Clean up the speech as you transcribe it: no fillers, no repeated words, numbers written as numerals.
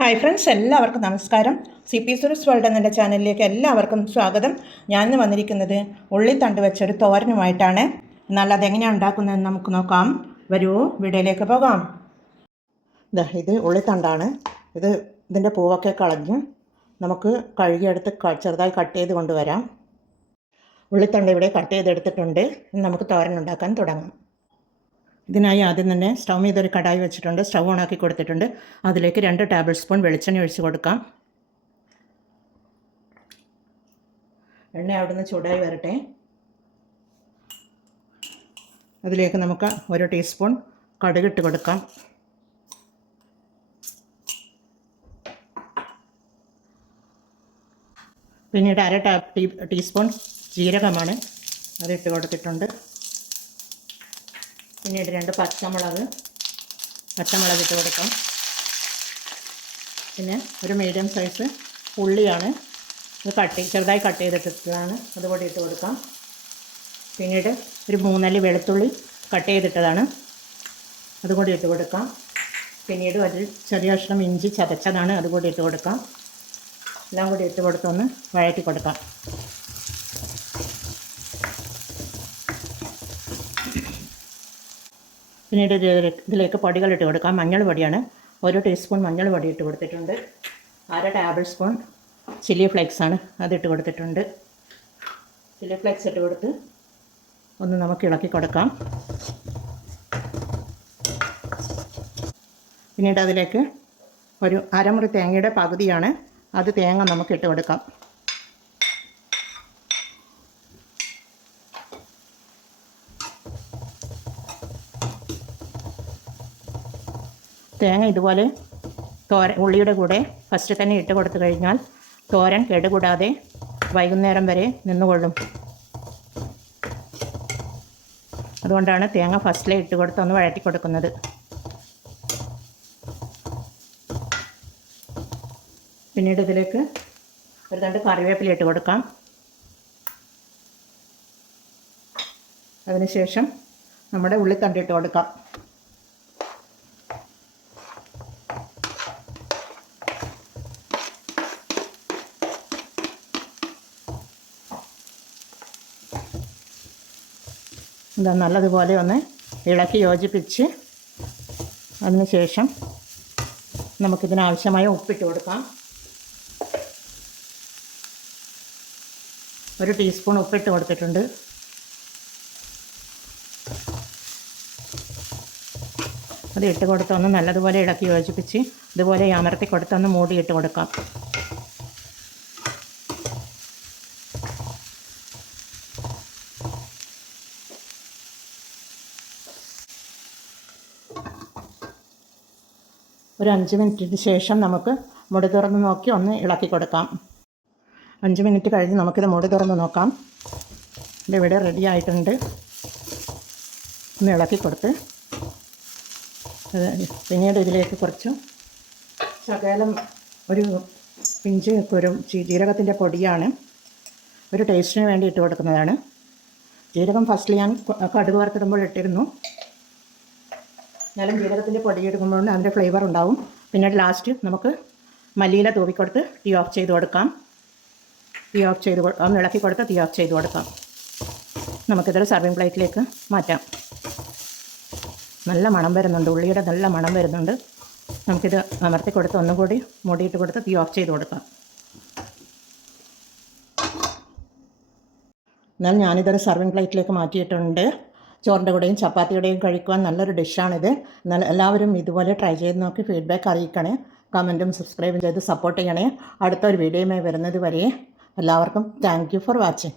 Hi friends, എല്ലാവർക്കും നമസ്കാരം. C P സുരസ് world എന്ന ചാനലിലേക്ക് എല്ലാവർക്കും സ്വാഗതം. ഞാൻ ഇന്ന് വന്നിരിക്കുന്നത് ഉള്ളിത്തണ്ട് വെച്ചൊരു തോരനുമായിട്ടാണ്. എന്നാൽ അതെങ്ങനെയാണ് ഉണ്ടാക്കുന്നതെന്ന് നമുക്ക് നോക്കാം. വരൂ, വീഡിയോയിലേക്ക് പോകാം. ഇത് ഉള്ളിത്തണ്ടാണ്. ഇതിൻ്റെ പൂവൊക്കെ കളഞ്ഞ് നമുക്ക് കഴുകിയെടുത്ത് ചെറുതായി കട്ട് ചെയ്ത് കൊണ്ടുവരാം. ഉള്ളിത്തണ്ട് ഇവിടെ കട്ട് ചെയ്തെടുത്തിട്ടുണ്ട്. നമുക്ക് തോരൻ ഉണ്ടാക്കാൻ തുടങ്ങാം. ഇതിനായി ആദ്യം തന്നെ സ്റ്റൗ ചെയ്തൊരു കടായി വെച്ചിട്ടുണ്ട്. സ്റ്റൗ ഓണാക്കി കൊടുത്തിട്ടുണ്ട്. അതിലേക്ക് 2 ടേബിൾ സ്പൂൺ വെളിച്ചെണ്ണ ഒഴിച്ച് കൊടുക്കാം. എണ്ണ അവിടുന്ന് ചൂടായി വരട്ടെ. അതിലേക്ക് നമുക്ക് 1 ടീസ്പൂൺ കടുകിട്ട് കൊടുക്കാം. പിന്നീട് 1/2 ടീസ്പൂൺ ജീരകമാണ്, അതിട്ട് കൊടുത്തിട്ടുണ്ട്. പിന്നീട് 2 പച്ചമുളക് ഇട്ട് കൊടുക്കാം. പിന്നെ ഒരു മീഡിയം സൈസ് ഉള്ളിയാണ്, ഇത് ചെറുതായി കട്ട് ചെയ്തിട്ടിട്ടതാണ്, അതുകൂടി ഇട്ട് കൊടുക്കാം. പിന്നീട് ഒരു 3 അല്ലി വെളുത്തുള്ളി കട്ട് ചെയ്തിട്ടതാണ്, അതുകൂടി ഇട്ട് കൊടുക്കാം. പിന്നീട് ഒരു ചെറിയ കഷ്ണം ഇഞ്ചി ചതച്ചതാണ്, അതുകൂടി ഇട്ട് കൊടുക്കാം. എല്ലാം കൂടി ഇട്ട് കൊടുത്തൊന്ന് വഴറ്റി കൊടുക്കാം. പിന്നീട് ഇതിലേക്ക് പൊടികൾ ഇട്ട് കൊടുക്കാം. മഞ്ഞൾ പൊടിയാണ്, 1 ടീസ്പൂൺ മഞ്ഞൾ പൊടി ഇട്ട് കൊടുത്തിട്ടുണ്ട്. 1/2 ടേബിൾ സ്പൂൺ ചില്ലി ഫ്ലേക്സാണ്, അതിട്ട് കൊടുത്തിട്ടുണ്ട്. ചില്ലി ഫ്ലേക്സ് ഇട്ട് കൊടുത്ത് ഒന്ന് നമുക്ക് ഇളക്കി കൊടുക്കാം. പിന്നീട് അതിലേക്ക് ഒരു അരമുറി തേങ്ങയുടെ പകുതിയാണ്, അത് തേങ്ങ നമുക്ക് ഇട്ട് കൊടുക്കാം. തേങ്ങ ഇതുപോലെ ഉള്ളിയുടെ കൂടെ ഫസ്റ്റ് തന്നെ ഇട്ട് കൊടുത്തു കഴിഞ്ഞാൽ തോരൻ കേടുകൂടാതെ വൈകുന്നേരം വരെ നിന്നുകൊള്ളും. അതുകൊണ്ടാണ് തേങ്ങ ഫസ്റ്റിലെ ഇട്ട് കൊടുത്ത് ഒന്ന് വഴറ്റി കൊടുക്കുന്നത്. പിന്നീട് ഇതിലേക്ക് ഒരു 2 കറിവേപ്പില ഇട്ട് കൊടുക്കാം. അതിനുശേഷം നമ്മുടെ ഉള്ളിത്തണ്ട് ഇട്ട് കൊടുക്കാം. നല്ലതുപോലെ ഒന്ന് ഇളക്കി യോജിപ്പിച്ച് അതിനുശേഷം നമുക്കിതിനാവശ്യമായ ഉപ്പിട്ട് കൊടുക്കാം. 1 ടീസ്പൂൺ ഉപ്പിട്ട് കൊടുത്തിട്ടുണ്ട്. അത് ഇട്ട് കൊടുത്തൊന്ന് നല്ലതുപോലെ ഇളക്കി യോജിപ്പിച്ച് ഇതുപോലെ അമർത്തി കൊടുത്തൊന്ന് മൂടിയിട്ട് കൊടുക്കാം. ഒരു 5 മിനിറ്റിന് ശേഷം നമുക്ക് മുടി തുറന്ന് നോക്കി ഒന്ന് ഇളക്കി കൊടുക്കാം. 5 മിനിറ്റ് കഴിഞ്ഞ് നമുക്കിത് മുടി തുറന്ന് നോക്കാം. ഇതിവിടെ റെഡി ആയിട്ടുണ്ട്. ഒന്ന് ഇളക്കി കൊടുത്ത് പിന്നീട് ഇതിലേക്ക് കുറച്ച് ശകലം ഒരു പിഞ്ച് ജീരകത്തിൻ്റെ പൊടിയാണ്, ഒരു ടേസ്റ്റിന് വേണ്ടി ഇട്ട് കൊടുക്കുന്നതാണ്. ജീരകം ഫസ്റ്റിൽ ഞാൻ കടുക് വറുത്തിടുമ്പോൾ ഇട്ടിരുന്നു. എന്നാലും ജീരകത്തിൻ്റെ പൊടി എടുക്കുമ്പോൾ അതിൻ്റെ ഫ്ലേവർ ഉണ്ടാവും. പിന്നീട് ലാസ്റ്റ് നമുക്ക് മല്ലിയില തൂവിക്കൊടുത്ത് തീ ഓഫ് ചെയ്ത് കൊടുക്കാം. ഒന്ന് ഇളക്കി കൊടുത്ത് തീ ഓഫ് ചെയ്ത് കൊടുക്കാം. നമുക്കിതൊരു സർവിങ് പ്ലേറ്റിലേക്ക് മാറ്റാം. നല്ല മണം വരുന്നുണ്ട്, ഉള്ളിയുടെ നല്ല മണം വരുന്നുണ്ട്. നമുക്കിത് അമർത്തി കൊടുത്ത് ഒന്നുകൂടി മൂടിയിട്ട് കൊടുത്ത് തീ ഓഫ് ചെയ്ത് കൊടുക്കാം. എന്നാൽ ഞാനിതൊരു സർവിങ് പ്ലേറ്റിലേക്ക് മാറ്റിയിട്ടുണ്ട്. ചോറിൻ്റെ കൂടെയും ചപ്പാത്തിയുടെയും കഴിക്കുവാൻ നല്ലൊരു ഡിഷാണിത്. എന്നാൽ എല്ലാവരും ഇതുപോലെ ട്രൈ ചെയ്ത് നോക്കി ഫീഡ്ബാക്ക് അറിയിക്കണേ. കമൻറ്റും സബ്സ്ക്രൈബും ചെയ്ത് സപ്പോർട്ട് ചെയ്യണേ. അടുത്തൊരു വീഡിയോയുമായി വരുന്നത് വരെ എല്ലാവർക്കും താങ്ക് യു ഫോർ വാച്ചിങ്.